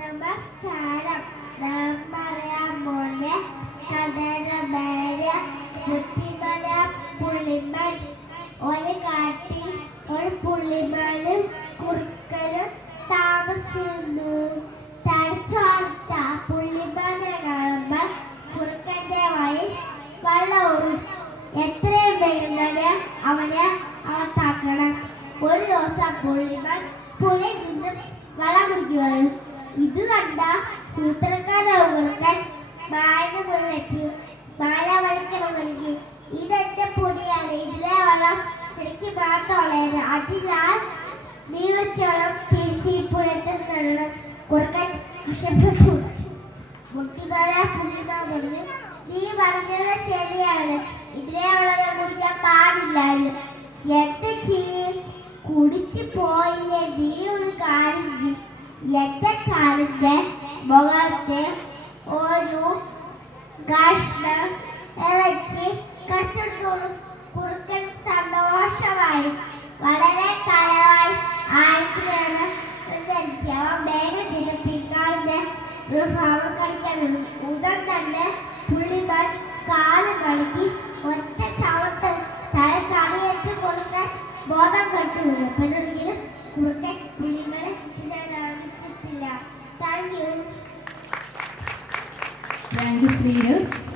നമസ്കാരം. നാം പറയാൻ പോകുന്ന കഥയുടെ പേര് ബുദ്ധിമാന പുള്ളിമാൻ. ഒരു കാട്ടിൽ ഒരു പുള്ളിമാനും കുറുക്കനും താമസിക്കുന്നു. തടിച്ചോർച്ച പുള്ളിമാനെ കാണുമ്പോൾ കുറുക്കന്റെ വായിൽ വെള്ളമൂറും. എത്രയും വേഗം അവനെ അകത്താക്കണം. ഒരു ദിവസം പുള്ളിമാൻ പുഴയിൽ നിന്നും വെള്ളം കുടിക്കുകയായിരുന്നു. ഇത് കണ്ട സൂത്രക്കാരൻ കുറുക്കൻ മായന് മുന്നിലെത്തി. മായ വിളിക്കണം എനിക്ക്, ഇതെന്റെ പൊടിയാണ്, ഇതിലെ വെള്ളം എനിക്ക് മാത്രമുള്ളത്, അതിനാൽ നീ വെച്ചോളം തിരിച്ച് ഈ പുഴത്തിൽ കുറുക്കൻ കഷ്ടപ്പെട്ടു. മുട്ടിമല പുള്ളിമാൻ പറഞ്ഞു, നീ പറഞ്ഞത് ശരിയാണ്, ഇതിലെ വെള്ളം കുടിക്കാൻ പാടില്ലായിരുന്നു. എന്ത് ചെയ്യും? കുടിച്ചു പോയില്ലേ? നീ ഒരു കാര്യം, എന്റെ കാലിന്റെ മുഖത്തെ ഒരു കഷ്ണം ഇറച്ചി കച്ചെടുത്തോളൂ. കുറുക്കൻ സന്തോഷമായി. വളരെ കാലമായി ആയിരത്തിലാണ് ധരിച്ച് അവൻ വേഗം പിന്നാളിന്റെ ഒരു ഭാവം കളിക്കാൻ വന്നു. ഉടൻ തന്നെ പുള്ളിമാൻ കാല് നൽകി ഒറ്റ ചവിട്ട് തല കണിയെടുത്ത് കൊടുക്കാൻ ബോധം കെട്ടു വീണു. പെണ്ണൊരിക്കലും കുറുക്കൻ പുള്ളിമാനെ thank you. Thank you, Sridhar.